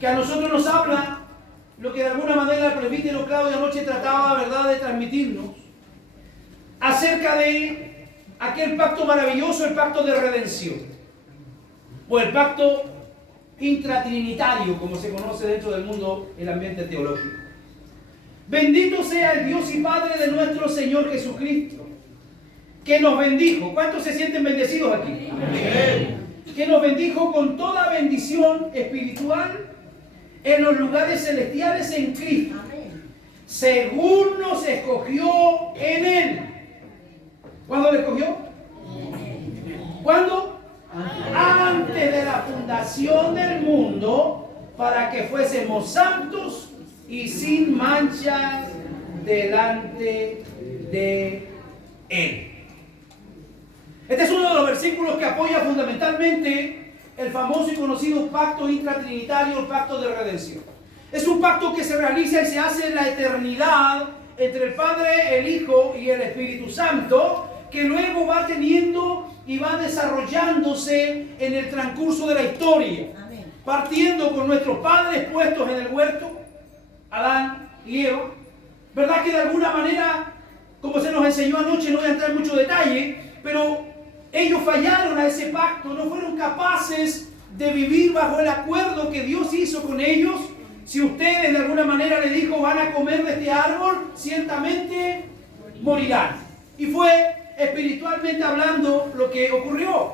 que a nosotros nos habla lo que de alguna manera el presbítero Claudio anoche trataba, ¿verdad?, de transmitirnos, acerca de aquel pacto maravilloso, el pacto de redención, o el pacto intratrinitario, como se conoce dentro del mundo, el ambiente teológico. Bendito sea el Dios y Padre de nuestro Señor Jesucristo, que nos bendijo. ¿Cuántos se sienten bendecidos aquí? Amén. Que nos bendijo con toda bendición espiritual en los lugares celestiales en Cristo, según nos escogió en Él. ¿Cuándo le escogió? ¿Cuándo? Antes de la fundación del mundo, para que fuésemos santos y sin mancha delante de Él. Este es uno de los versículos que apoya fundamentalmente el famoso y conocido pacto intratrinitario, el pacto de redención. Es un pacto que se realiza y se hace en la eternidad entre el Padre, el Hijo y el Espíritu Santo, que luego va teniendo y va desarrollándose en el transcurso de la historia. Amén. Partiendo con nuestros padres puestos en el huerto, Adán y Eva. ¿Verdad que de alguna manera, como se nos enseñó anoche, no voy a entrar en mucho detalle, pero ellos fallaron a ese pacto, no fueron capaces de vivir bajo el acuerdo que Dios hizo con ellos? Si ustedes de alguna manera le dijo, van a comer de este árbol, ciertamente morirán. Y fue espiritualmente hablando lo que ocurrió.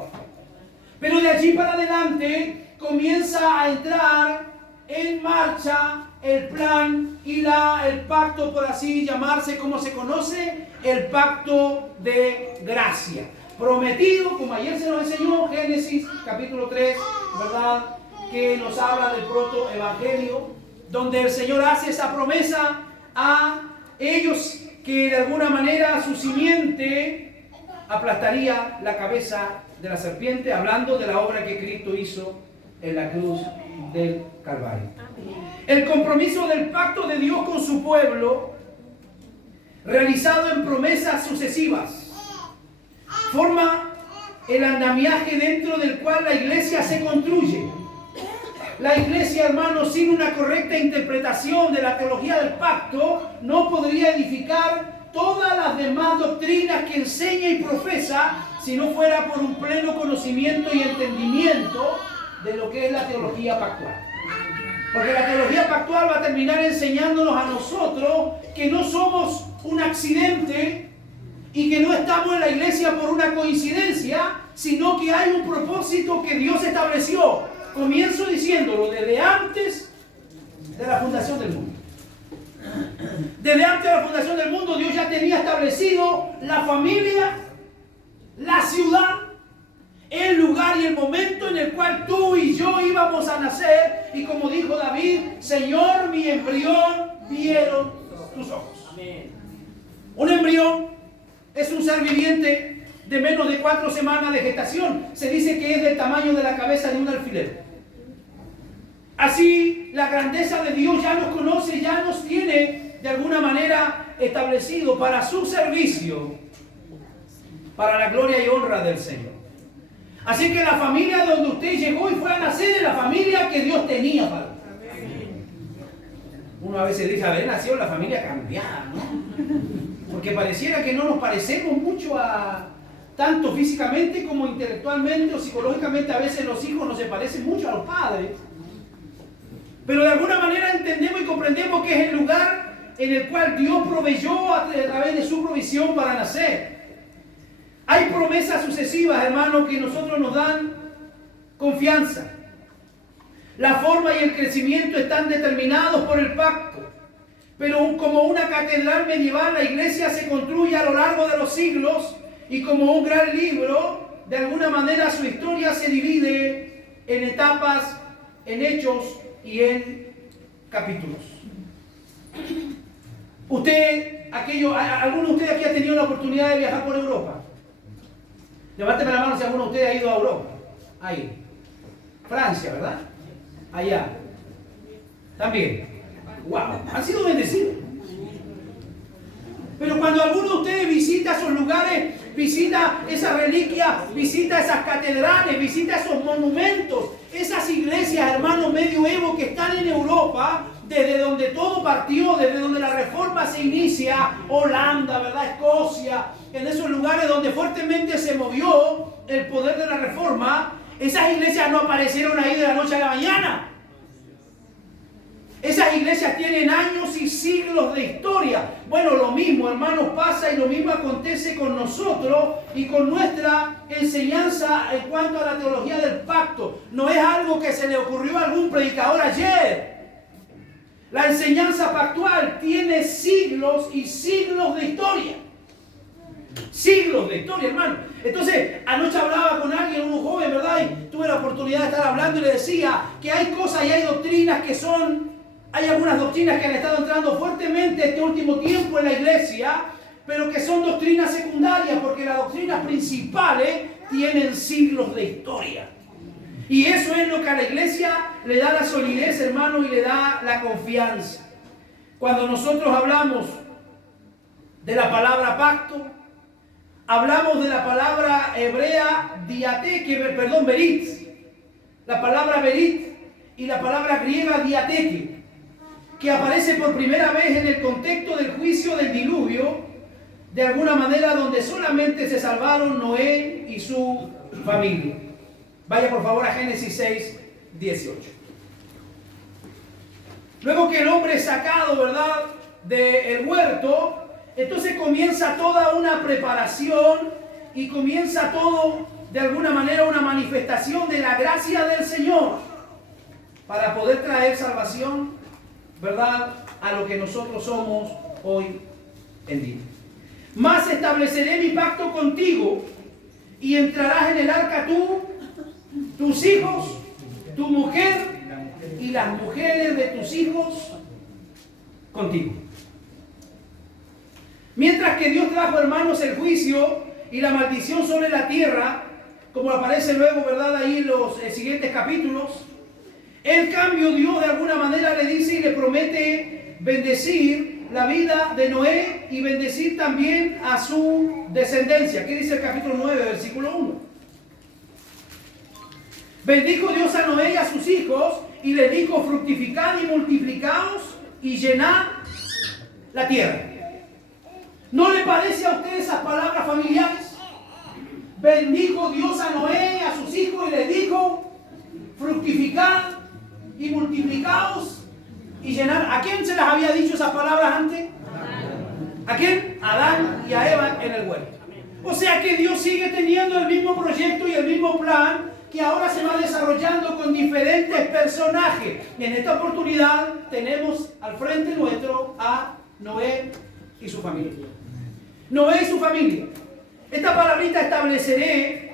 Pero de allí para adelante comienza a entrar en marcha el plan y el pacto, por así llamarse, como se conoce, el pacto de gracia. Prometido, como ayer se nos enseñó, Génesis capítulo 3, ¿verdad?, que nos habla del protoevangelio, donde el Señor hace esa promesa a ellos que de alguna manera su simiente aplastaría la cabeza de la serpiente, hablando de la obra que Cristo hizo en la cruz del Calvario. El compromiso del pacto de Dios con su pueblo, realizado en promesas sucesivas, forma el andamiaje dentro del cual la iglesia se construye. La iglesia, hermanos, sin una correcta interpretación de la teología del pacto, no podría edificar todas las demás doctrinas que enseña y profesa, si no fuera por un pleno conocimiento y entendimiento de lo que es la teología pactual. Porque la teología pactual va a terminar enseñándonos a nosotros que no somos un accidente y que no estamos en la iglesia por una coincidencia, sino que hay un propósito que Dios estableció. Comienzo diciéndolo desde antes de la fundación del mundo. Desde antes de la fundación del mundo, Dios ya tenía establecido la familia, la ciudad, el lugar y el momento en el cual tú y yo íbamos a nacer. Y como dijo David, Señor, mi embrión vieron tus ojos. Amén. Un embrión es un ser viviente de menos de 4 semanas de gestación. Se dice que es del tamaño de la cabeza de un alfiler. Así, la grandeza de Dios ya nos conoce, ya nos tiene de alguna manera establecido para su servicio, para la gloria y honra del Señor. Así que la familia donde usted llegó y fue a nacer es la familia que Dios tenía para usted. Uno a veces dice, haber nacido en la familia cambiada, ¿no? Porque pareciera que no nos parecemos mucho tanto físicamente como intelectualmente o psicológicamente. A veces los hijos no se parecen mucho a los padres. Pero de alguna manera entendemos y comprendemos que es el lugar en el cual Dios proveyó a través de su provisión para nacer. Hay promesas sucesivas, hermanos, que nosotros nos dan confianza. La forma y el crecimiento están determinados por el pacto. Pero como una catedral medieval, la iglesia se construye a lo largo de los siglos, y como un gran libro, de alguna manera su historia se divide en etapas, en hechos y en capítulos. ¿Alguno de ustedes aquí ha tenido la oportunidad de viajar por Europa? Levánteme la mano si alguno de ustedes ha ido a Europa. Ahí. Francia, ¿verdad? Allá. También. ¡Wow! Han sido bendecidos. Pero cuando alguno de ustedes visita esos lugares, visita esas reliquias, visita esas catedrales, visita esos monumentos, esas iglesias, hermanos, medioevo que están están en Europa, desde donde todo partió, desde donde la reforma se inicia, Holanda, ¿verdad? Escocia, en esos lugares donde fuertemente se movió el poder de la reforma, esas iglesias no aparecieron ahí de la noche a la mañana. Esas iglesias tienen años y siglos de historia. Bueno, lo mismo, hermanos, pasa y lo mismo acontece con nosotros y con nuestra enseñanza en cuanto a la teología del pacto. No es algo que se le ocurrió a algún predicador ayer. La enseñanza pactual tiene siglos y siglos de historia. Siglos de historia, hermano. Entonces, anoche hablaba con alguien, un joven, ¿verdad? Y tuve la oportunidad de estar hablando y le decía que hay cosas y hay doctrinas que son... Hay algunas doctrinas que han estado entrando fuertemente este último tiempo en la iglesia, pero que son doctrinas secundarias, porque las doctrinas principales tienen siglos de historia. Y eso es lo que a la iglesia le da la solidez, hermano, y le da la confianza. Cuando nosotros hablamos de la palabra pacto, hablamos de la palabra hebrea berit, la palabra berit y la palabra griega diateke, que aparece por primera vez en el contexto del juicio del diluvio, de alguna manera donde solamente se salvaron Noé y su familia. Vaya por favor a Génesis 6, 18. Luego que el hombre es sacado, ¿verdad?, del huerto, entonces comienza toda una preparación y comienza todo, de alguna manera, una manifestación de la gracia del Señor para poder traer salvación, ¿verdad?, a lo que nosotros somos hoy en día. Mas estableceré mi pacto contigo y entrarás en el arca tú, tus hijos, tu mujer y las mujeres de tus hijos contigo. Mientras que Dios trajo, hermanos, el juicio y la maldición sobre la tierra, como aparece luego, ¿verdad?, ahí en los siguientes capítulos, en cambio, Dios de alguna manera le dice y le promete bendecir la vida de Noé y bendecir también a su descendencia. ¿Qué dice el capítulo 9, versículo 1? Bendijo Dios a Noé y a sus hijos y les dijo: fructificad y multiplicaos y llenad la tierra. ¿No le parece a usted esas palabras familiares? Bendijo Dios a Noé y a sus hijos y les dijo: fructificad y multiplicaos y llenar. ¿A quién se las había dicho esas palabras antes? ¿A quién? A Adán y a Eva en el huerto. O sea que Dios sigue teniendo el mismo proyecto y el mismo plan, que ahora se va desarrollando con diferentes personajes. Y en esta oportunidad tenemos al frente nuestro a Noé y su familia. Noé y su familia. Esta palabrita estableceré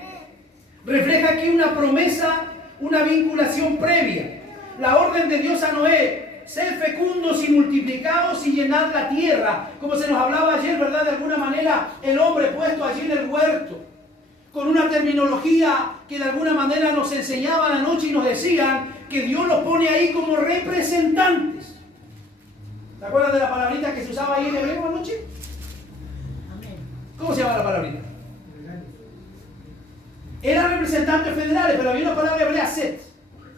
refleja aquí una promesa, una vinculación previa. La orden de Dios a Noé: sed fecundos y multiplicaos y llenad la tierra. Como se nos hablaba ayer, ¿verdad? De alguna manera, el hombre puesto allí en el huerto, con una terminología que de alguna manera nos enseñaban anoche y nos decían que Dios los pone ahí como representantes. ¿Se acuerdan de la palabrita que se usaba ahí en hebreo anoche? ¿Cómo se llama la palabrita? Eran representantes federales, pero había una palabra hebrea, set,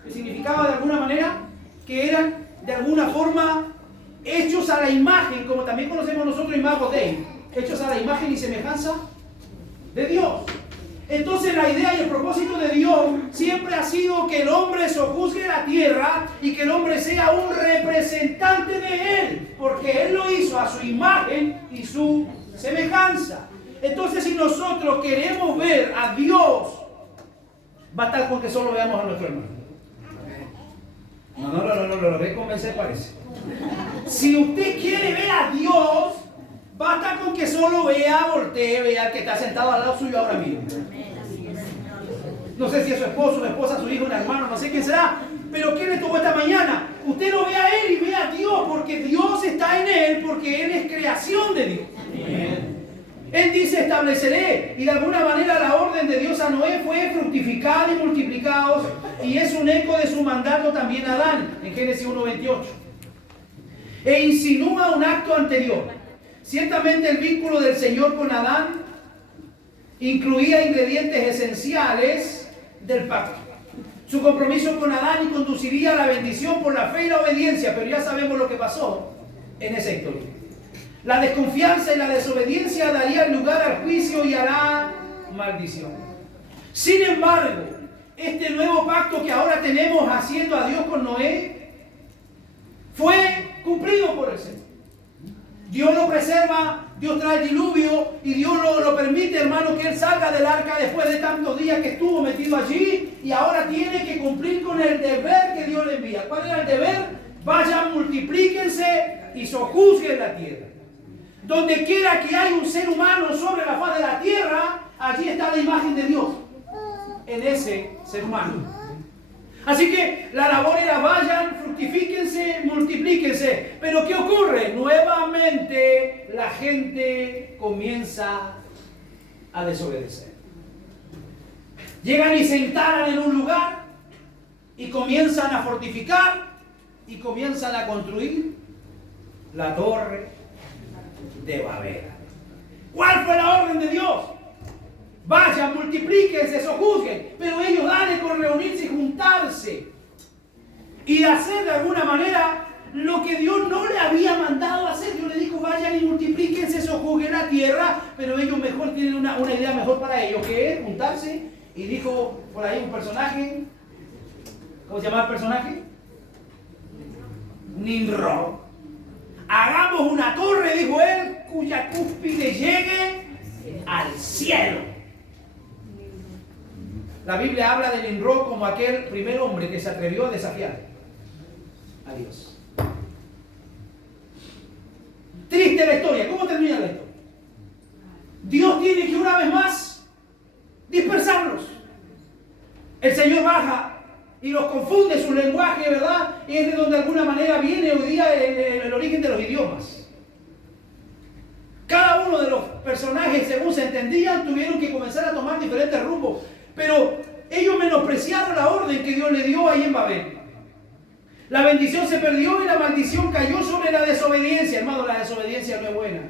que significaba de alguna manera que eran de alguna forma hechos a la imagen, como también conocemos nosotros imago Dei, hechos a la imagen y semejanza de Dios. Entonces la idea y el propósito de Dios siempre ha sido que el hombre sojuzgue la tierra y que el hombre sea un representante de Él, porque Él lo hizo a su imagen y su semejanza. Entonces, si nosotros queremos ver a Dios, basta con que solo veamos a nuestro hermano. No, lo voy a convencer, parece. Si usted quiere ver a Dios, basta con que solo voltee, vea al que está sentado al lado suyo ahora mismo. No sé si es su esposo, su esposa, su hijo, un hermano, no sé quién será, pero ¿quién le tocó esta mañana? Usted lo ve a Él y ve a Dios, porque Dios está en Él, porque Él es creación de Dios. Amén. Él dice: estableceré, y de alguna manera la orden de Dios a Noé fue: fructificad y multiplicaos, y es un eco de su mandato también a Adán, en Génesis 1:28. E insinúa un acto anterior. Ciertamente el vínculo del Señor con Adán incluía ingredientes esenciales del pacto. su compromiso con Adán y conduciría a la bendición por la fe y la obediencia, pero ya sabemos lo que pasó en esa historia. La desconfianza y la desobediencia darían lugar al juicio y a la maldición. Sin embargo, este nuevo pacto que ahora tenemos haciendo a Dios con Noé fue cumplido por el Señor. Dios lo preserva, Dios trae el diluvio y Dios lo permite, hermano, que él salga del arca después de tantos días que estuvo metido allí y ahora tiene que cumplir con el deber que Dios le envía. ¿Cuál era el deber? Vayan, multiplíquense y sojuzguen la tierra. Donde quiera que hay un ser humano sobre la faz de la tierra, allí está la imagen de Dios en ese ser humano. Así que la labor era vayan, fructifíquense, multiplíquense. Pero ¿qué ocurre? Nuevamente la gente comienza a desobedecer. Llegan y se instalan en un lugar y comienzan a fortificar y comienzan a construir la torre de Babel. ¿Cuál fue la orden de Dios? Vayan, multiplíquense, sojuzguen. Pero ellos dale con reunirse y juntarse y hacer de alguna manera lo que Dios no le había mandado hacer. Dios le dijo, vayan y multiplíquense, sojuzguen la tierra, pero ellos mejor tienen una idea mejor para ellos, que es juntarse. Y dijo por ahí un personaje, ¿cómo se llama el personaje? Nimrod. Hagamos una torre, dijo él, cuya cúspide llegue al cielo. La Biblia habla de Nimrod como aquel primer hombre que se atrevió a desafiar a Dios. Triste la historia. ¿Cómo termina la historia? Dios tiene que una vez más dispersarlos. El Señor baja y los confunde su lenguaje, ¿verdad? Y es de donde de alguna manera viene hoy día el origen de los idiomas. Cada uno de los personajes, según se entendían, tuvieron que comenzar a tomar diferentes rumbos. Pero ellos menospreciaron la orden que Dios le dio ahí en Babel. La bendición se perdió y la maldición cayó sobre la desobediencia. Hermano, la desobediencia no es buena.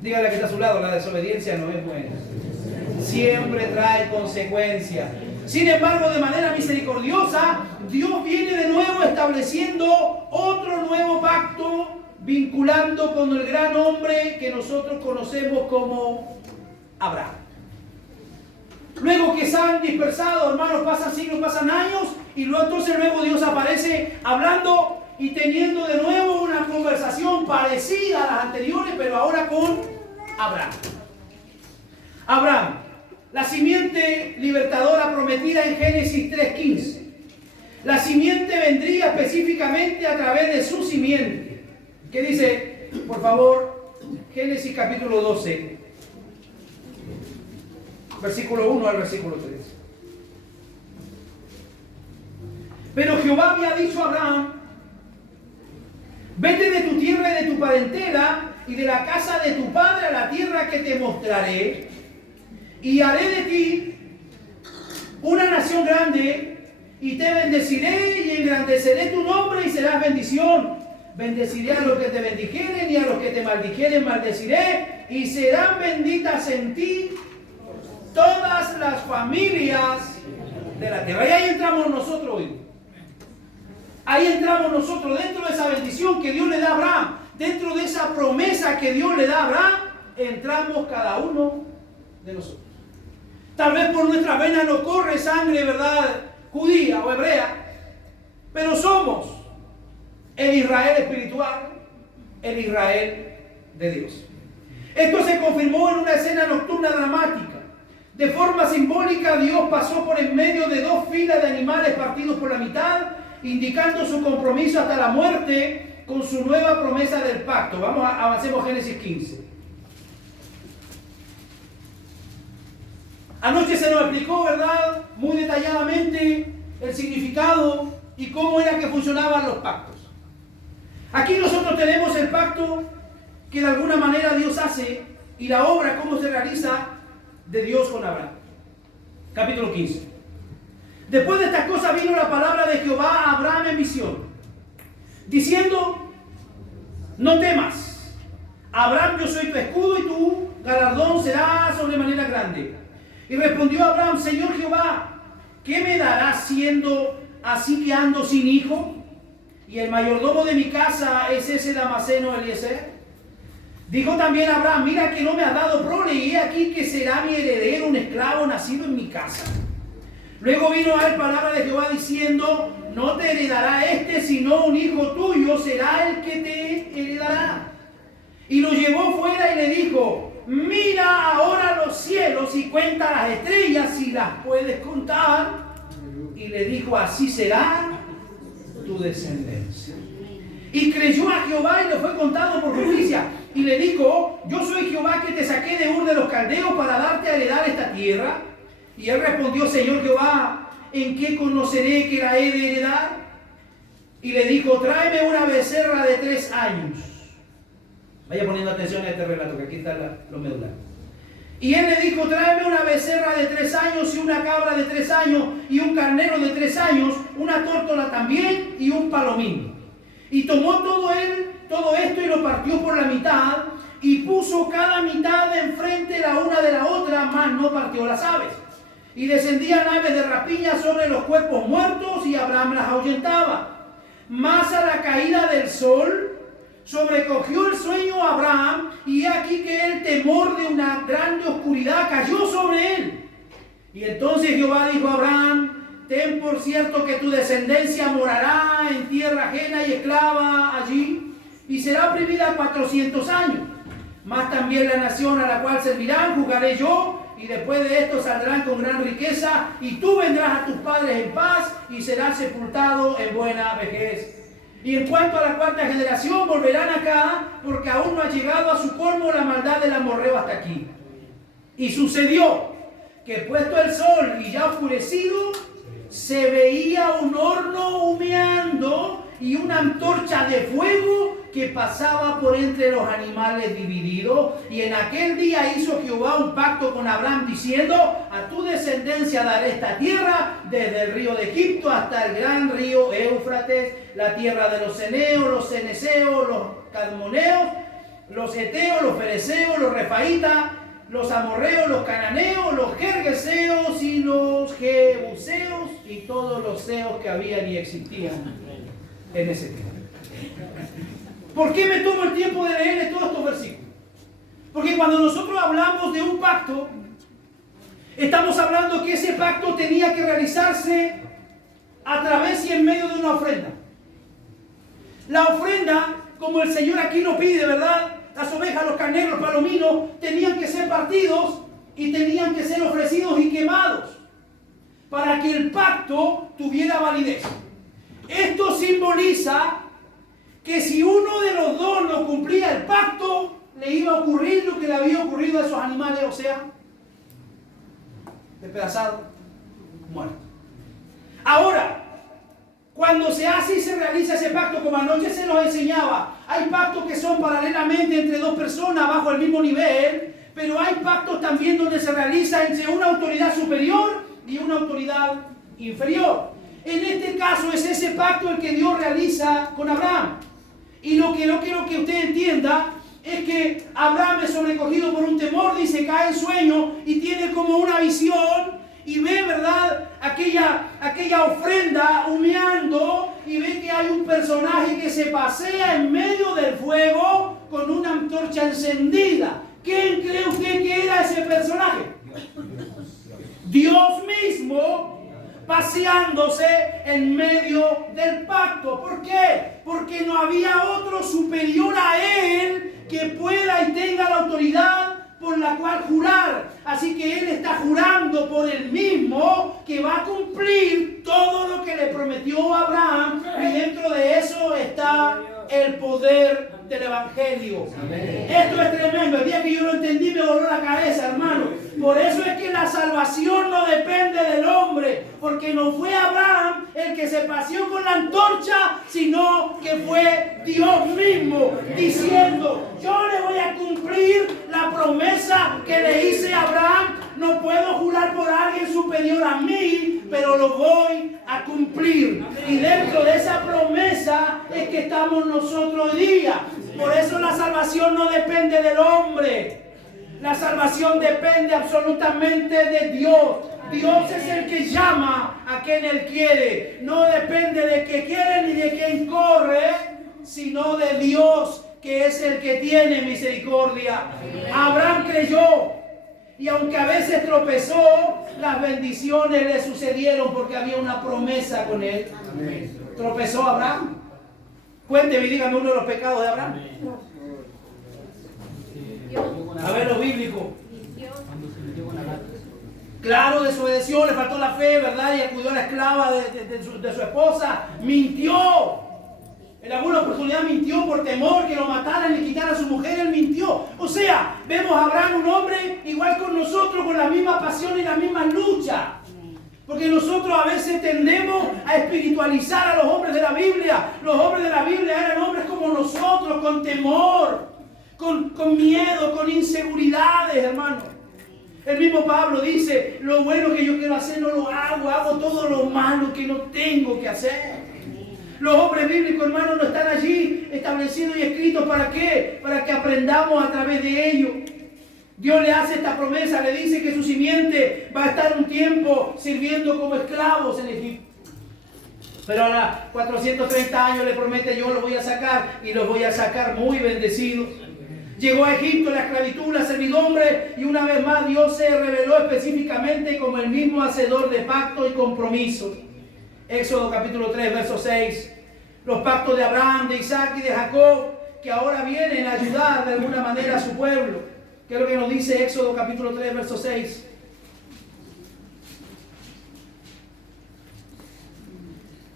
Dígale que está a su lado, la desobediencia no es buena. Siempre trae consecuencias. Sin embargo, de manera misericordiosa, Dios viene de nuevo estableciendo otro nuevo pacto, vinculando con el gran hombre que nosotros conocemos como Abraham. Luego que se han dispersado, hermanos, pasan siglos, pasan años, y luego Dios aparece hablando y teniendo de nuevo una conversación parecida a las anteriores, pero ahora con Abraham. Abraham, la simiente libertadora prometida en Génesis 3:15. La simiente vendría específicamente a través de su simiente. ¿Qué dice? Por favor, Génesis capítulo 12. Versículo 1 al versículo 3. Pero Jehová había dicho a Abraham, vete de tu tierra y de tu parentela y de la casa de tu padre a la tierra que te mostraré, y haré de ti una nación grande, y te bendeciré y engrandeceré tu nombre y serás bendición. Bendeciré a los que te bendijeren y a los que te maldijeren maldeciré, y serán benditas en ti todas las familias de la tierra. Y ahí entramos nosotros hoy. Ahí entramos nosotros dentro de esa bendición que Dios le da a Abraham, dentro de esa promesa que Dios le da a Abraham, entramos cada uno de nosotros. Tal vez por nuestras venas no corre sangre, ¿verdad?, judía o hebrea, pero somos el Israel espiritual, el Israel de Dios. Esto se confirmó en una escena nocturna dramática. De forma simbólica, Dios pasó por en medio de dos filas de animales partidos por la mitad, indicando su compromiso hasta la muerte con su nueva promesa del pacto. Avancemos Génesis 15. Anoche se nos explicó, ¿verdad?, muy detalladamente el significado y cómo era que funcionaban los pactos. Aquí nosotros tenemos el pacto que de alguna manera Dios hace y la obra, cómo se realiza de Dios con Abraham. Capítulo 15. Después de estas cosas vino la palabra de Jehová a Abraham en visión, diciendo, no temas, Abraham, yo soy tu escudo y tu galardón será sobremanera grande. Y respondió Abraham, Señor Jehová, ¿qué me dará siendo así que ando sin hijo? Y el mayordomo de mi casa es ese Damaseno Eliezer. Dijo también Abraham, mira que no me has dado prole, y he aquí que será mi heredero, un esclavo nacido en mi casa. Luego vino a él palabra de Jehová diciendo, no te heredará este, sino un hijo tuyo será el que te heredará. Y lo llevó fuera y le dijo, mira ahora los cielos y cuenta las estrellas si las puedes contar. Y le dijo, así será tu descendencia. Y creyó a Jehová y le fue contado por justicia. Y le dijo, yo soy Jehová que te saqué de Ur de los Caldeos para darte a heredar esta tierra. Y él respondió, Señor Jehová, ¿en qué conoceré que la he de heredar? Y le dijo, tráeme una becerra de 3 años. Vaya poniendo atención a este relato, que aquí está lo medular. Y él le dijo, tráeme una becerra de 3 años y una cabra de 3 años y un carnero de 3 años, una tórtola también y un palomín. Y tomó todo esto y lo partió por la mitad y puso cada mitad enfrente la una de la otra, mas no partió las aves. Y descendían aves de rapiña sobre los cuerpos muertos y Abraham las ahuyentaba. Mas a la caída del sol sobrecogió el sueño a Abraham y he aquí que el temor de una grande oscuridad cayó sobre él. Y entonces Jehová dijo a Abraham, ten por cierto que tu descendencia morará en tierra ajena y esclava allí, y será oprimida 400 años. Mas también la nación a la cual servirán juzgaré yo, y después de esto saldrán con gran riqueza, y tú vendrás a tus padres en paz, y serás sepultado en buena vejez. Y en cuanto a la 4ª generación, volverán acá, porque aún no ha llegado a su colmo la maldad del amorreo hasta aquí. Y sucedió que puesto el sol y ya oscurecido, se veía un horno humeando y una antorcha de fuego que pasaba por entre los animales divididos. Y en aquel día hizo Jehová un pacto con Abraham diciendo, a tu descendencia daré esta tierra, desde el río de Egipto hasta el gran río Éufrates, la tierra de los ceneos, los ceneseos, los cadmoneos, los eteos, los fereceos, los refaitas, los amorreos, los cananeos, los gergeseos y los jebuseos y todos los seos que habían y existían en ese tiempo. ¿Por qué me tomo el tiempo de leerles todos estos versículos? Porque cuando nosotros hablamos de un pacto, estamos hablando que ese pacto tenía que realizarse a través y en medio de una ofrenda. La ofrenda, como el Señor aquí lo pide, ¿verdad? Las ovejas, los carneros, los palominos, tenían que ser partidos y tenían que ser ofrecidos y quemados para que el pacto tuviera validez. Esto simboliza que si uno de los dos no cumplía el pacto, le iba a ocurrir lo que le había ocurrido a esos animales, o sea, despedazado, muerto. Ahora, cuando se hace y se realiza ese pacto, como anoche se nos enseñaba, hay pactos que son paralelamente entre 2 personas bajo el mismo nivel, pero hay pactos también donde se realiza entre una autoridad superior y una autoridad inferior. En este caso es ese pacto el que Dios realiza con Abraham. Y lo que no quiero que usted entienda es que Abraham es sobrecogido por un temor, dice, cae en sueño y tiene como una visión y ve, ¿verdad?, aquella ofrenda humeando y ve que hay un personaje que se pasea en medio del fuego con una antorcha encendida. ¿Quién cree usted que era ese personaje? Dios mismo paseándose en medio del pacto. ¿Por qué? Porque no había otro superior a él que pueda y tenga la autoridad por la cual jurar. Así que él está jurando por él mismo que va a cumplir todo lo que le prometió a Abraham, y dentro de eso está el poder del Evangelio. Amén. Esto es tremendo. El día que yo lo entendí me voló la cabeza, hermano. Por eso es que la salvación no depende del hombre, porque no fue Abraham el que se paseó con la antorcha, sino que fue Dios mismo diciendo, yo le voy a cumplir la promesa que le hice a Abraham. No puedo jurar por alguien superior a mí, pero lo voy a cumplir. Y dentro de esa promesa es que estamos nosotros hoy día. Por eso la salvación no depende del hombre. La salvación depende absolutamente de Dios. Dios es el que llama a quien Él quiere. No depende de que quiere ni de quien corre, sino de Dios, que es el que tiene misericordia. Abraham creyó, y aunque a veces tropezó, las bendiciones le sucedieron porque había una promesa con él. ¿Tropezó Abraham? Cuénteme y dígame uno de los pecados de Abraham. A ver lo bíblico. Claro, desobedeció, le faltó la fe, ¿verdad? Y acudió a la esclava de su esposa. Mintió. En alguna oportunidad mintió por temor que lo mataran y quitaran a su mujer. Él mintió. O sea, vemos a Abraham, un hombre igual con nosotros, con la misma pasión y la misma lucha. Porque nosotros a veces tendemos a espiritualizar a los hombres de la Biblia. Los hombres de la Biblia eran hombres como nosotros, con temor, con miedo, con inseguridades, hermano. El mismo Pablo dice, lo bueno que yo quiero hacer no lo hago, hago todo lo malo que no tengo que hacer. Los hombres bíblicos, hermanos, no están allí establecidos y escritos. ¿Para qué? Para que aprendamos a través de ellos. Dios le hace esta promesa, le dice que su simiente va a estar un tiempo sirviendo como esclavos en Egipto. Pero a los 430 años le promete, yo los voy a sacar y los voy a sacar muy bendecidos. Llegó a Egipto la esclavitud, la servidumbre, y una vez más Dios se reveló específicamente como el mismo hacedor de pacto y compromiso. Éxodo capítulo 3, verso 6. Los pactos de Abraham, de Isaac y de Jacob, que ahora vienen a ayudar de alguna manera a su pueblo. ¿Qué es lo que nos dice Éxodo capítulo 3, verso 6?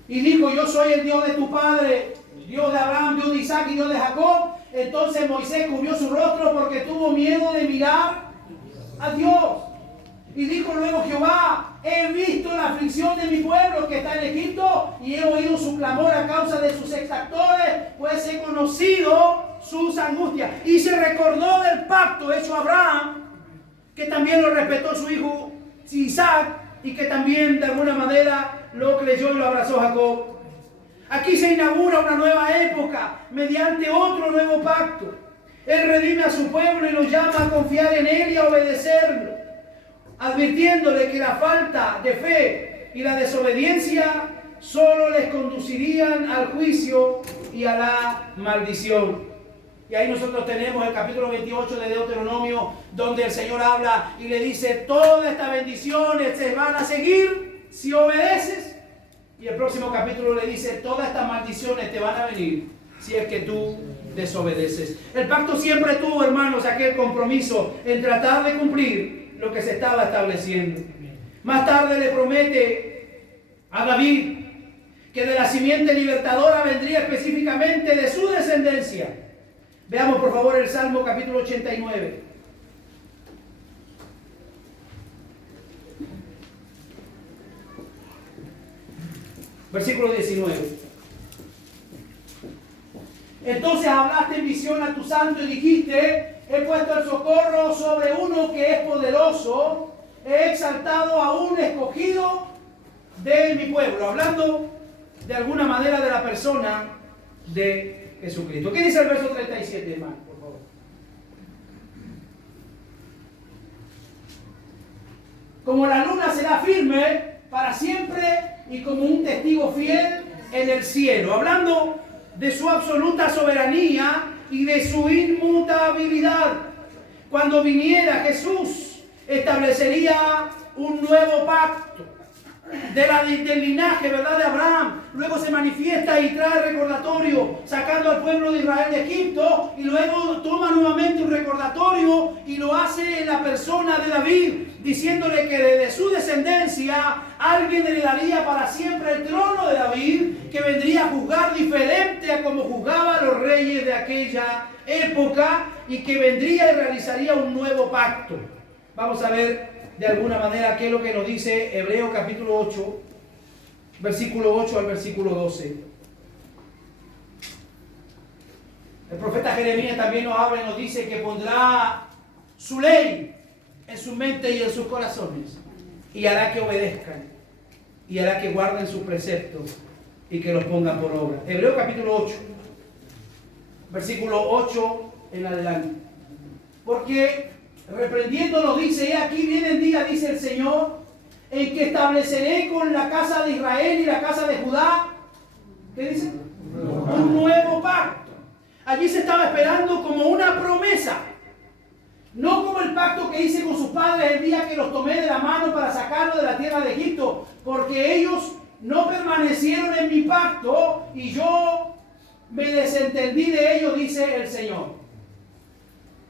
Y dijo, yo soy el Dios de tu padre, Dios de Abraham, Dios de Isaac y Dios de Jacob. Entonces Moisés cubrió su rostro porque tuvo miedo de mirar a Dios. Y dijo luego Jehová, he visto la aflicción de mi pueblo que está en Egipto y he oído su clamor a causa de sus exactores, pues he conocido sus angustias. Y se recordó del pacto hecho a Abraham, que también lo respetó su hijo Isaac y que también de alguna manera lo creyó y lo abrazó Jacob. Aquí se inaugura una nueva época mediante otro nuevo pacto. Él redime a su pueblo y lo llama a confiar en él y a obedecerlo, advirtiéndole que la falta de fe y la desobediencia solo les conducirían al juicio y a la maldición. Y ahí nosotros tenemos el capítulo 28 de Deuteronomio, donde el Señor habla y le dice, todas estas bendiciones se van a seguir si obedeces. Y el próximo capítulo le dice, todas estas maldiciones te van a venir si es que tú desobedeces. El pacto siempre tuvo, hermanos, aquel compromiso en tratar de cumplir lo que se estaba estableciendo. Más tarde le promete a David que de la simiente libertadora vendría específicamente de su descendencia. Veamos por favor el Salmo capítulo 89. Versículo 19. Entonces hablaste en visión a tu santo y dijiste, he puesto el socorro sobre uno que es poderoso, he exaltado a un escogido de mi pueblo. Hablando de alguna manera de la persona de Jesucristo. ¿Qué dice el verso 37, hermano? Por favor. Como la luna será firme para siempre y como un testigo fiel en el cielo. Hablando de su absoluta soberanía y de su inmutabilidad. Cuando viniera Jesús, establecería un nuevo pacto del linaje, ¿verdad?, de Abraham. Luego se manifiesta y trae recordatorio, sacando al pueblo de Israel de Egipto, y luego toma nuevamente un recordatorio y lo hace en la persona de David, diciéndole que de su descendencia alguien heredaría para siempre el trono de David, que vendría a juzgar diferente a como juzgaban los reyes de aquella época, y que vendría y realizaría un nuevo pacto. Vamos a ver de alguna manera qué es lo que nos dice Hebreos capítulo 8, versículo 8 al versículo 12. El profeta Jeremías también nos habla y nos dice que pondrá su ley en su mente y en sus corazones, y hará que obedezcan, y hará que guarden sus preceptos y que los pongan por obra. Hebreos capítulo 8, versículo 8 en adelante. Porque reprendiéndonos dice, he aquí vienen días, dice el Señor, en que estableceré con la casa de Israel y la casa de Judá, ¿qué dice? Un nuevo pacto. Allí se estaba esperando como una promesa, no como el pacto que hice con sus padres el día que los tomé de la mano para sacarlos de la tierra de Egipto, porque ellos no permanecieron en mi pacto y yo me desentendí de ellos, dice el Señor.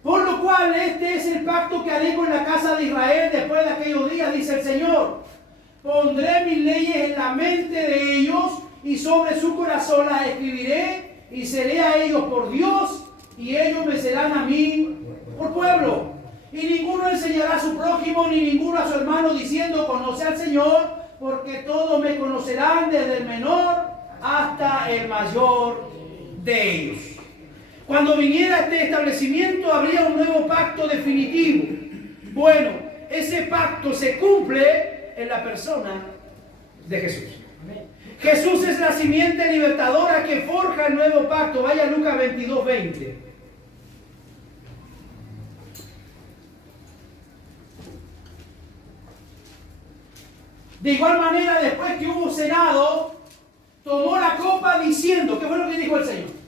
Por lo cual este es el pacto que haré con la casa de Israel después de aquellos días, dice el Señor. Pondré mis leyes en la mente de ellos y sobre su corazón las escribiré y seré a ellos por Dios y ellos me serán a mí por pueblo. Y ninguno enseñará a su prójimo ni ninguno a su hermano diciendo conoce al Señor, porque todos me conocerán desde el menor hasta el mayor de ellos. Cuando viniera este establecimiento habría un nuevo pacto definitivo. Bueno, ese pacto se cumple en la persona de Jesús. Jesús es la simiente libertadora que forja el nuevo pacto. Vaya a Lucas 22:20. De igual manera, después que hubo cenado, tomó la copa diciendo, ¿qué fue lo que dijo el Señor?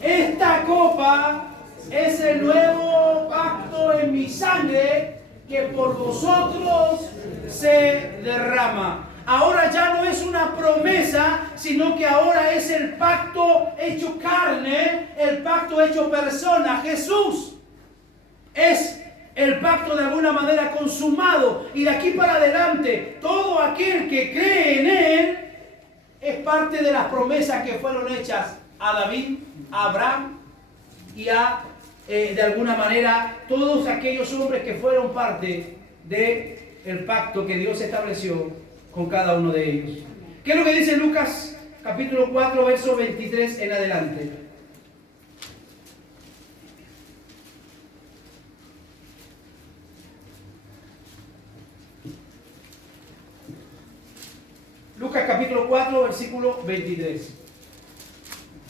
Esta copa es el nuevo pacto en mi sangre que por vosotros se derrama. Ahora ya no es una promesa, sino que ahora es el pacto hecho carne, el pacto hecho persona. Jesús es el pacto de alguna manera consumado. Y de aquí para adelante, todo aquel que cree en Él es parte de las promesas que fueron hechas a David, a Abraham y a, de alguna manera, todos aquellos hombres que fueron parte del pacto que Dios estableció con cada uno de ellos. ¿Qué es lo que dice Lucas capítulo 4, verso 23 en adelante? Lucas capítulo 4, versículo 23.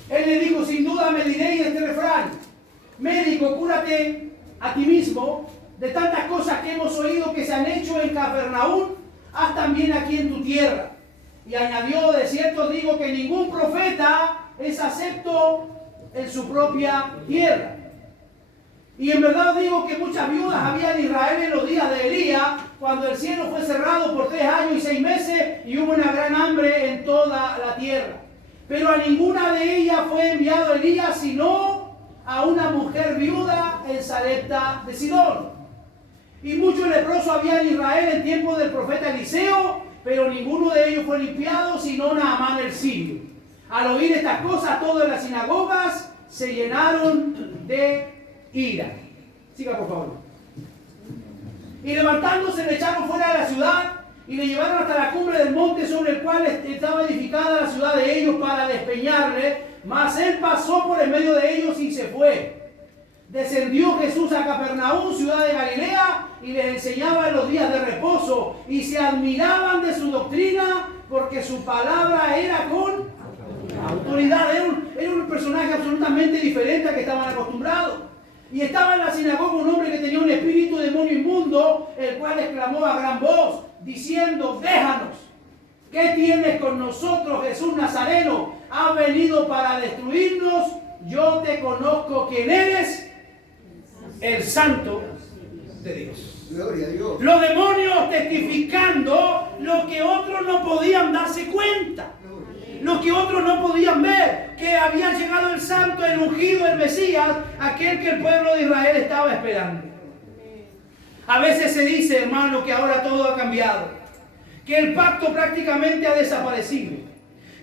Él le dijo, sin duda me diréis este refrán: médico, cúrate a ti mismo. De tantas cosas que hemos oído que se han hecho en Capernaum, haz también aquí en tu tierra. Y añadió, de cierto digo que ningún profeta es acepto en su propia tierra. Y en verdad os digo que muchas viudas había en Israel en los días de Elías, cuando el cielo fue cerrado por 3 años y 6 meses y hubo una gran hambre en toda la tierra. Pero a ninguna de ellas fue enviado Elías, sino a una mujer viuda en Sarepta de Sidón. Y muchos leprosos había en Israel en tiempo del profeta Eliseo, pero ninguno de ellos fue limpiado, sino Naamán el sirio. Al oír estas cosas, todas las sinagogas se llenaron de ira. Siga, por favor. Y levantándose le echaron fuera de la ciudad y le llevaron hasta la cumbre del monte sobre el cual estaba edificada la ciudad de ellos para despeñarle, mas él pasó por en medio de ellos y se fue. Descendió Jesús a Capernaum, ciudad de Galilea, y les enseñaba en los días de reposo, y se admiraban de su doctrina, porque su palabra era con autoridad. Era un personaje absolutamente diferente al que estaban acostumbrados. Y estaba en la sinagoga un hombre que tenía un espíritu demonio inmundo, el cual exclamó a gran voz, diciendo, déjanos, ¿qué tienes con nosotros, Jesús Nazareno? ¿Has venido para destruirnos? Yo te conozco quién eres, el Santo de Dios. Gloria a Dios. Los demonios testificando lo que otros no podían darse cuenta, lo que otros no podían ver, que había llegado el Santo, el ungido, el Mesías, aquel que el pueblo de Israel estaba esperando. A veces se dice, hermano, que ahora todo ha cambiado, que el pacto prácticamente ha desaparecido,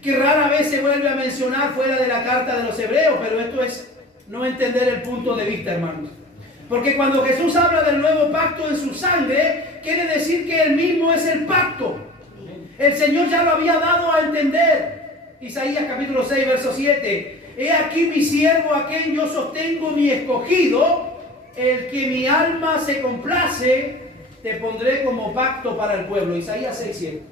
que rara vez se vuelve a mencionar fuera de la carta de los hebreos, pero esto es no entender el punto de vista, hermanos. Porque cuando Jesús habla del nuevo pacto en su sangre, quiere decir que él mismo es el pacto. El Señor ya lo había dado a entender. Isaías capítulo 6, verso 7. He aquí mi siervo a quien yo sostengo, mi escogido, el que mi alma se complace, te pondré como pacto para el pueblo. Isaías 6, 7.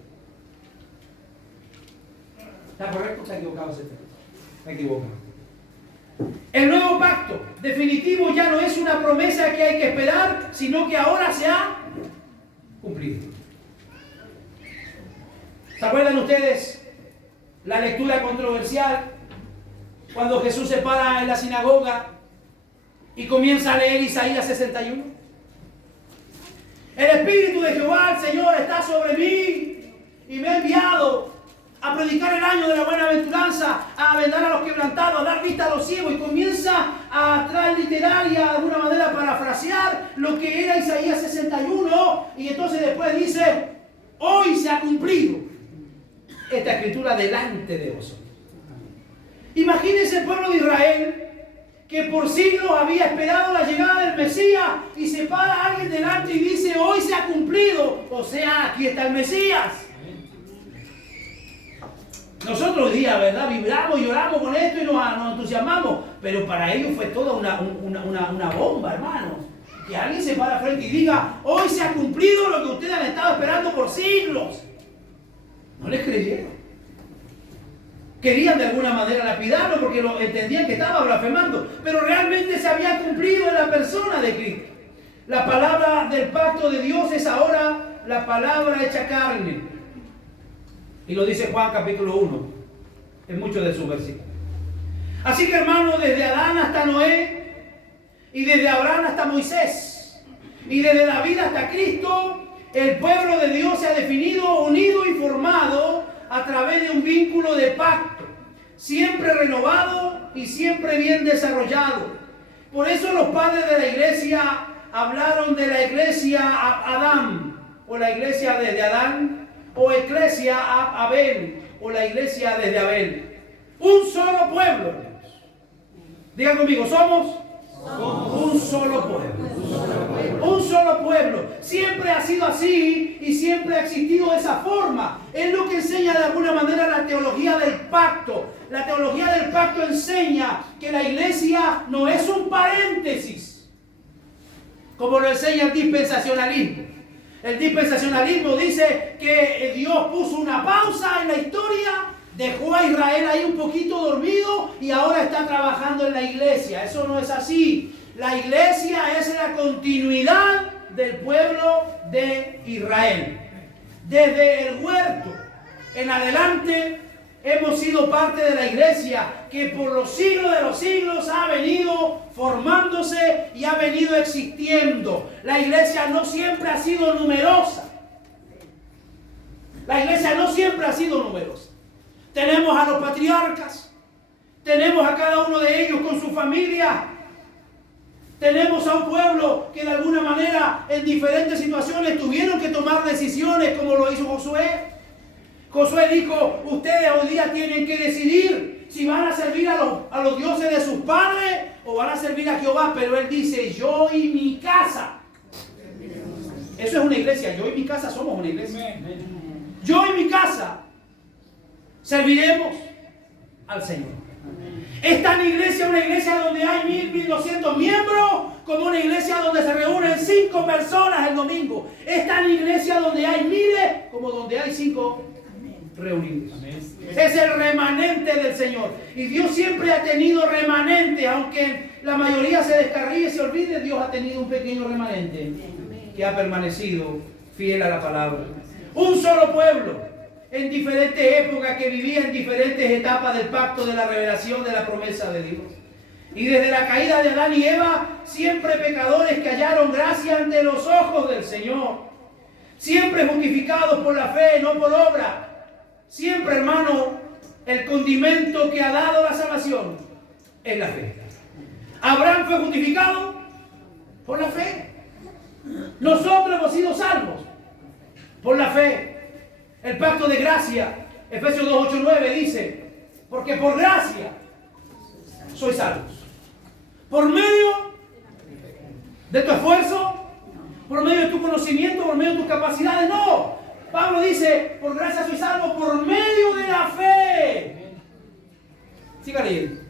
¿Está correcto o está equivocado ese texto? Está equivocado. El nuevo pacto definitivo ya no es una promesa que hay que esperar, sino que ahora se ha cumplido. ¿Se acuerdan ustedes la lectura controversial? Cuando Jesús se para en la sinagoga y comienza a leer Isaías 61. El Espíritu de Jehová, el Señor, está sobre mí y me ha enviado a predicar el año de la buenaventuranza, a vendar a los quebrantados, a dar vista a los ciegos, y comienza a traer literaria, de alguna manera, parafrasear lo que era Isaías 61, y entonces después dice: hoy se ha cumplido esta escritura delante de vosotros. Imagínense el pueblo de Israel, que por siglos había esperado la llegada del Mesías, y se para alguien delante y dice: hoy se ha cumplido, o sea, aquí está el Mesías. Nosotros hoy día, ¿verdad?, vibramos, lloramos con esto y nos entusiasmamos, pero para ellos fue toda una bomba, hermanos. Que alguien se para frente y diga: hoy se ha cumplido lo que ustedes han estado esperando por siglos. No les creyeron. Querían de alguna manera lapidarlo porque lo entendían que estaba blasfemando, pero realmente se había cumplido en la persona de Cristo. La palabra del pacto de Dios es ahora la palabra hecha carne. Y lo dice Juan capítulo 1, en muchos de sus versículos. Así que, hermanos, desde Adán hasta Noé, y desde Abraham hasta Moisés, y desde David hasta Cristo, el pueblo de Dios se ha definido, unido y formado a través de un vínculo de pacto, siempre renovado y siempre bien desarrollado. Por eso los padres de la iglesia hablaron de la iglesia Adán, o la iglesia desde Adán, o iglesia Abel, o la iglesia desde Abel. Un solo pueblo. Digan conmigo: somos un solo pueblo. Un solo pueblo. Siempre ha sido así y siempre ha existido de esa forma. Es lo que enseña de alguna manera la teología del pacto. La teología del pacto enseña que la iglesia no es un paréntesis, como lo enseña el dispensacionalismo. El dispensacionalismo dice que Dios puso una pausa en la historia, dejó a Israel ahí un poquito dormido y ahora está trabajando en la iglesia. Eso no es así. La iglesia es la continuidad del pueblo de Israel. Desde el huerto en adelante hemos sido parte de la iglesia que por los siglos de los siglos ha venido formándose y ha venido existiendo. La iglesia no siempre ha sido numerosa. La iglesia no siempre ha sido numerosa. Tenemos a los patriarcas, tenemos a cada uno de ellos con su familia, tenemos a un pueblo que de alguna manera en diferentes situaciones tuvieron que tomar decisiones, como lo hizo Josué. Josué dijo: ustedes hoy día tienen que decidir si van a servir a los dioses de sus padres o van a servir a Jehová. Pero él dice: yo y mi casa. Eso es una iglesia. Yo y mi casa somos una iglesia. Yo y mi casa serviremos al Señor. Es tan iglesia, una iglesia donde hay 1,200 miembros, como una iglesia donde se reúnen 5 personas el domingo. Es tan iglesia donde hay miles, como donde hay 5 reunidos. Es el remanente del Señor. Y Dios siempre ha tenido remanente, aunque la mayoría se descarríe y se olvide. Dios ha tenido un pequeño remanente que ha permanecido fiel a la palabra. Un solo pueblo, en diferentes épocas, que vivía en diferentes etapas del pacto de la revelación de la promesa de Dios. Y desde la caída de Adán y Eva, siempre pecadores que hallaron gracia ante los ojos del Señor. Siempre justificados por la fe, no por obra. Siempre, hermano, el condimento que ha dado la salvación es la fe. Abraham fue justificado por la fe. Nosotros hemos sido salvos por la fe. El pacto de gracia, Efesios 2, 8, 9 dice: porque por gracia sois salvos. Por medio de tu esfuerzo, por medio de tu conocimiento, por medio de tus capacidades, no. Pablo dice: por gracia sois salvos por medio de la fe. Siga leyendo.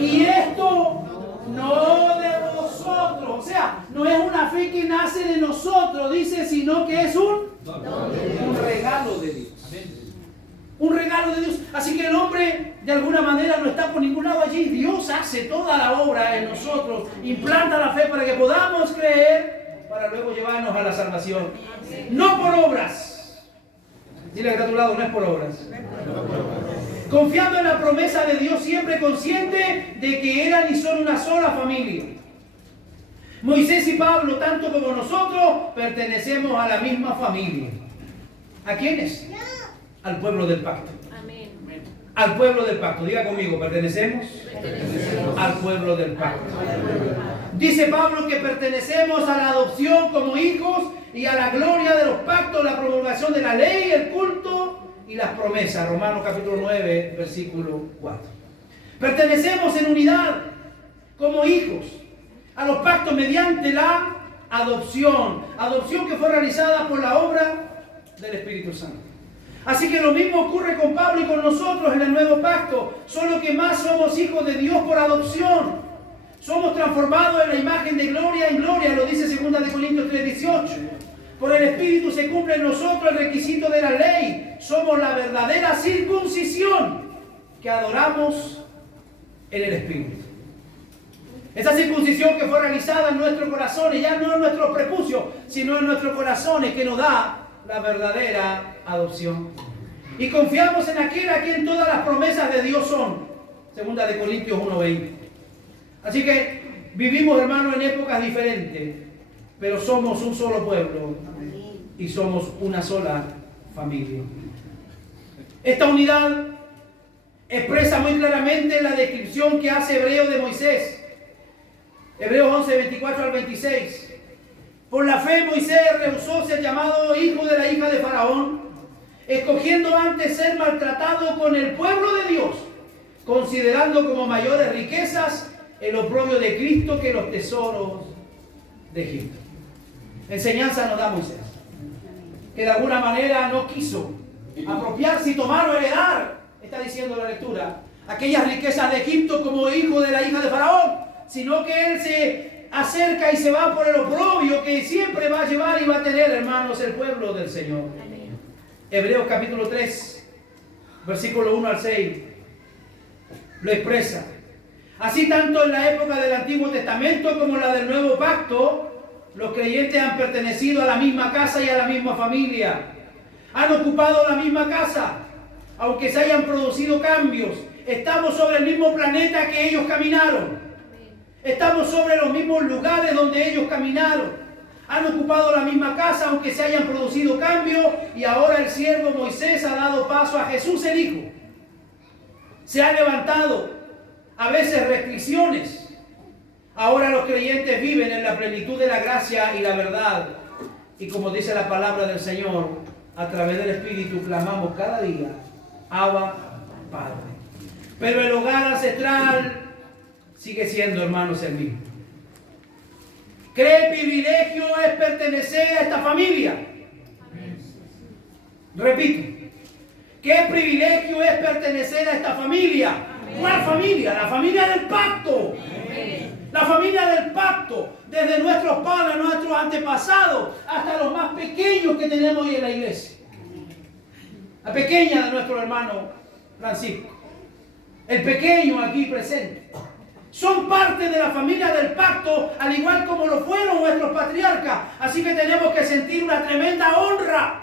Y esto no de vosotros. O sea, no es una fe que nace de nosotros, dice, sino que es un regalo de Dios. Un regalo de Dios. Así que el hombre de alguna manera no está por ningún lado allí. Dios hace toda la obra en nosotros. Implanta la fe para que podamos creer, para luego llevarnos a la salvación. No por obras. Dile que a tu lado, no es por obras. Confiando en la promesa de Dios, siempre consciente de que eran y son una sola familia. Moisés y Pablo, tanto como nosotros, pertenecemos a la misma familia. ¿A quiénes? Al pueblo del pacto. Amén. Al pueblo del pacto. Diga conmigo, ¿pertenecemos? Al pueblo del pacto. Dice Pablo que pertenecemos a la adopción como hijos y a la gloria de los pactos, la promulgación de la ley, el culto y las promesas. Romanos capítulo 9, versículo 4. Pertenecemos en unidad como hijos a los pactos mediante la adopción. Adopción que fue realizada por la obra del Espíritu Santo. Así que lo mismo ocurre con Pablo y con nosotros en el nuevo pacto, solo que más somos hijos de Dios por adopción. Somos transformados en la imagen de gloria en gloria, lo dice 2 Corintios 3:18. Por el Espíritu se cumple en nosotros el requisito de la ley. Somos la verdadera circuncisión que adoramos en el Espíritu. Esa circuncisión que fue realizada en nuestros corazones, ya no en nuestros prepucios, sino en nuestros corazones, que nos da la verdadera adopción. Y confiamos en aquel a quien todas las promesas de Dios son. 2 Corintios 1:20. Así que vivimos, hermanos, en épocas diferentes, pero somos un solo pueblo y somos una sola familia. Esta unidad expresa muy claramente la descripción que hace Hebreo de Moisés. Hebreos 11, 24 al 26. Por la fe Moisés rehusó ser llamado hijo de la hija de Faraón, escogiendo antes ser maltratado con el pueblo de Dios, considerando como mayores riquezas el oprobio de Cristo que los tesoros de Egipto. Enseñanza nos da Moisés, que de alguna manera no quiso apropiarse y tomar o heredar, está diciendo la lectura, aquellas riquezas de Egipto como hijo de la hija de Faraón, sino que él se acerca y se va por el oprobio que siempre va a llevar y va a tener, hermanos, el pueblo del Señor. Amén. Hebreos capítulo 3, versículo 1 al 6, lo expresa. Así, tanto en la época del Antiguo Testamento como en la del Nuevo Pacto, los creyentes han pertenecido a la misma casa y a la misma familia. Han ocupado la misma casa, aunque se hayan producido cambios. Estamos sobre el mismo planeta que ellos caminaron. Estamos sobre los mismos lugares donde ellos caminaron. Han ocupado la misma casa, aunque se hayan producido cambios. Y ahora el siervo Moisés ha dado paso a Jesús el Hijo. Se han levantado a veces restricciones. Ahora los creyentes viven en la plenitud de la gracia y la verdad. Y como dice la palabra del Señor, a través del Espíritu clamamos cada día, Abba, Padre. Pero el hogar ancestral sigue siendo, hermanos, el mismo. ¿Qué privilegio es pertenecer a esta familia? Repito, ¿qué privilegio es pertenecer a esta familia? ¿Cuál familia? La familia del pacto. La familia del pacto, desde nuestros padres, nuestros antepasados, hasta los más pequeños que tenemos hoy en la iglesia. La pequeña de nuestro hermano Francisco. El pequeño aquí presente. Son parte de la familia del pacto, al igual como lo fueron nuestros patriarcas. Así que tenemos que sentir una tremenda honra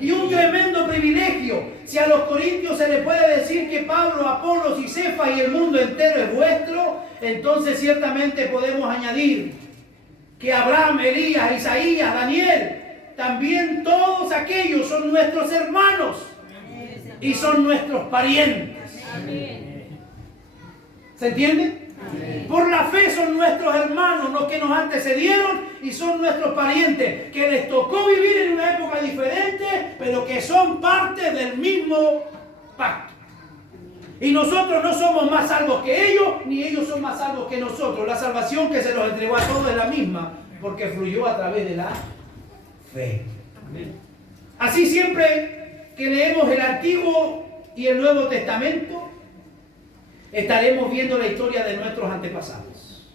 y un tremendo privilegio. Si a los corintios se les puede decir que Pablo, Apolos y Cefas y el mundo entero es vuestro, entonces ciertamente podemos añadir que Abraham, Elías, Isaías, Daniel, también todos aquellos son nuestros hermanos y son nuestros parientes. ¿Se entiende? Por la fe son nuestros hermanos los que nos antecedieron y son nuestros parientes, que les tocó vivir en una época diferente, pero que son parte del mismo pacto. Y nosotros no somos más salvos que ellos, ni ellos son más salvos que nosotros. La salvación que se los entregó a todos es la misma, porque fluyó a través de la fe. Así, siempre que leemos el Antiguo y el Nuevo Testamento, estaremos viendo la historia de nuestros antepasados.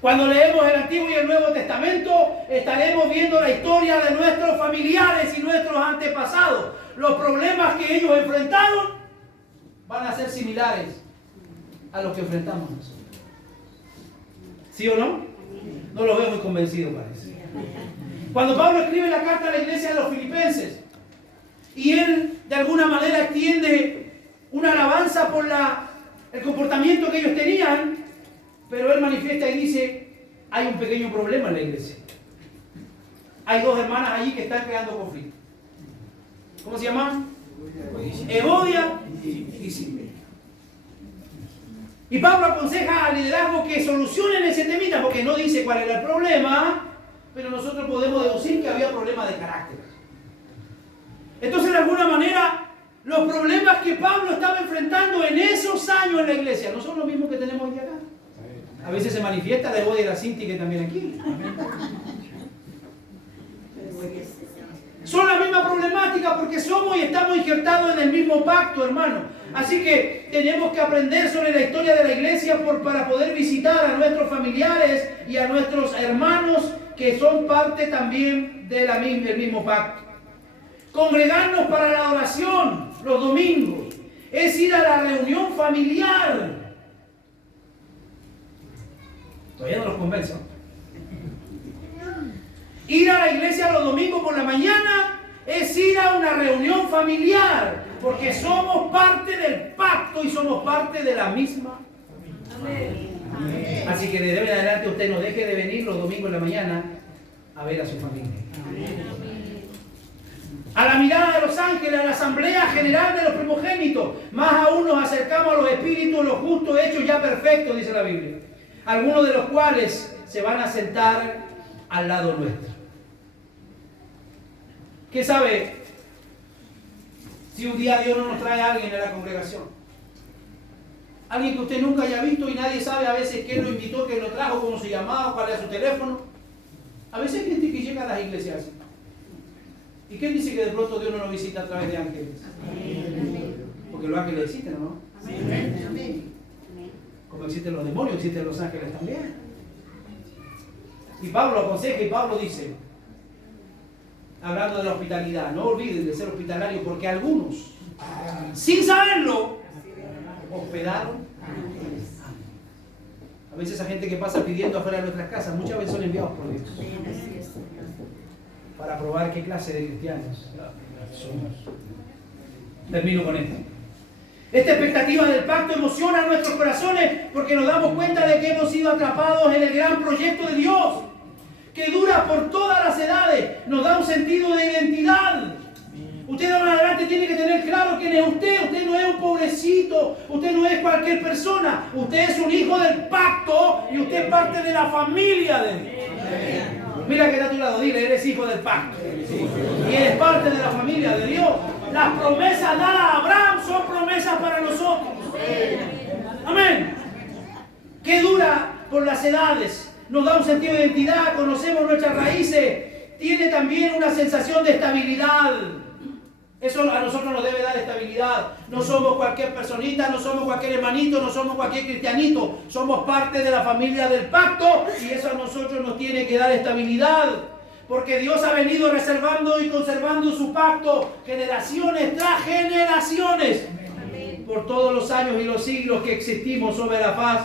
Cuando leemos el Antiguo y el Nuevo Testamento, estaremos viendo la historia de nuestros familiares y nuestros antepasados. Los problemas que ellos enfrentaron van a ser similares a los que enfrentamos nosotros. ¿Sí o no? No lo veo muy convencido, parece. Cuando Pablo escribe la carta a la iglesia de los filipenses, y él de alguna manera extiende una alabanza por el comportamiento que ellos tenían, pero él manifiesta y dice, hay un pequeño problema en la iglesia. Hay dos hermanas allí que están creando conflicto. ¿Cómo se llaman? Evodia y Sintique. Y Pablo aconseja al liderazgo que solucionen ese temita, porque no dice cuál era el problema, pero nosotros podemos deducir que había problemas de carácter. Entonces, de alguna manera, los problemas que Pablo estaba enfrentando en esos años en la iglesia no son los mismos que tenemos hoy acá. A veces se manifiesta la Evodia y la Sintique también aquí. Son la misma problemática porque somos y estamos injertados en el mismo pacto, hermano. Así que tenemos que aprender sobre la historia de la iglesia para poder visitar a nuestros familiares y a nuestros hermanos que son parte también del mismo pacto. Congregarnos para la oración los domingos es ir a la reunión familiar. Todavía no los convenzo. Ir a la iglesia los domingos por la mañana es ir a una reunión familiar, porque somos parte del pacto y somos parte de la misma familia. Así que de ahora en adelante usted no deje de venir los domingos en la mañana a ver a su familia. A la mirada de los ángeles, a la asamblea general de los primogénitos, más aún nos acercamos a los espíritus, los justos hechos ya perfectos, dice la Biblia, algunos de los cuales se van a sentar al lado nuestro. ¿Qué sabe si un día Dios no nos trae a alguien en la congregación? Alguien que usted nunca haya visto y nadie sabe a veces quién lo invitó, quién lo trajo, cómo se llamaba, cuál era su teléfono. A veces hay gente que llega a las iglesias así. ¿Y quién dice que de pronto Dios no nos visita a través de ángeles? Porque los ángeles existen, ¿no? Como existen los demonios, existen los ángeles también. Y Pablo aconseja y Pablo dice, hablando de la hospitalidad, no olviden de ser hospitalarios, porque algunos, sin saberlo, hospedaron. A veces esa gente que pasa pidiendo afuera de nuestras casas, muchas veces son enviados por Dios para probar qué clase de cristianos somos. Termino con esto. Esta expectativa del pacto emociona a nuestros corazones porque nos damos cuenta de que hemos sido atrapados en el gran proyecto de Dios, que dura por todas las edades, nos da un sentido de identidad. Usted de ahora en adelante tiene que tener claro quién es usted. Usted no es un pobrecito, usted no es cualquier persona, usted es un hijo del pacto y usted es parte de la familia de Dios. Mira que está a tu lado, dile, eres hijo del pacto y eres parte de la familia de Dios. Las promesas dadas a Abraham son promesas para nosotros. Amén. Que dura por las edades, nos da un sentido de identidad, conocemos nuestras raíces, tiene también una sensación de estabilidad. Eso a nosotros nos debe dar estabilidad. No somos cualquier personita, no somos cualquier hermanito, no somos cualquier cristianito. Somos parte de la familia del pacto y eso a nosotros nos tiene que dar estabilidad. Porque Dios ha venido reservando y conservando su pacto generaciones tras generaciones. Por todos los años y los siglos que existimos sobre la faz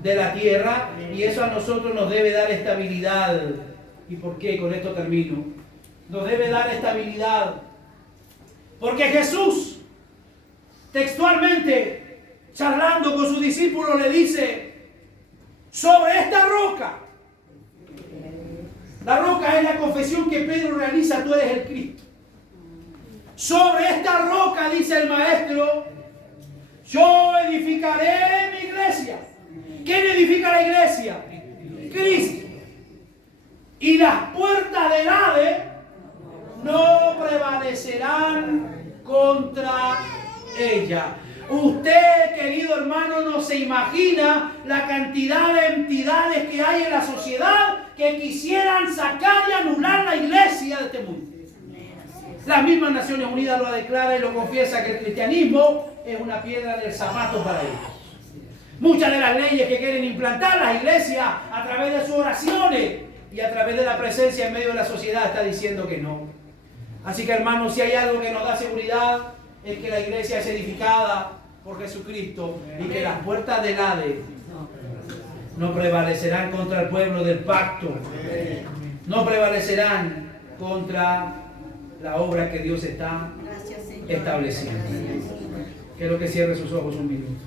de la tierra. Y eso a nosotros nos debe dar estabilidad. ¿Y por qué? Con esto termino. Nos debe dar estabilidad. Porque Jesús, textualmente, charlando con sus discípulos, le dice, sobre esta roca, la roca es la confesión que Pedro realiza, tú eres el Cristo. Sobre esta roca, dice el Maestro, yo edificaré mi iglesia. ¿Quién edifica la iglesia? Cristo. Y las puertas del Hades no prevalecerán contra ella. Usted, querido hermano, no se imagina la cantidad de entidades que hay en la sociedad que quisieran sacar y anular la iglesia de este mundo. Las mismas Naciones Unidas lo declara y lo confiesa que el cristianismo es una piedra del zapato para ellos. Muchas de las leyes que quieren implantar las iglesias a través de sus oraciones y a través de la presencia en medio de la sociedad está diciendo que no. Así que, hermanos, si hay algo que nos da seguridad es que la iglesia es edificada por Jesucristo y que las puertas del Hades no prevalecerán contra el pueblo del pacto, no prevalecerán contra la obra que Dios está establecido. Quiero que cierre sus ojos un minuto.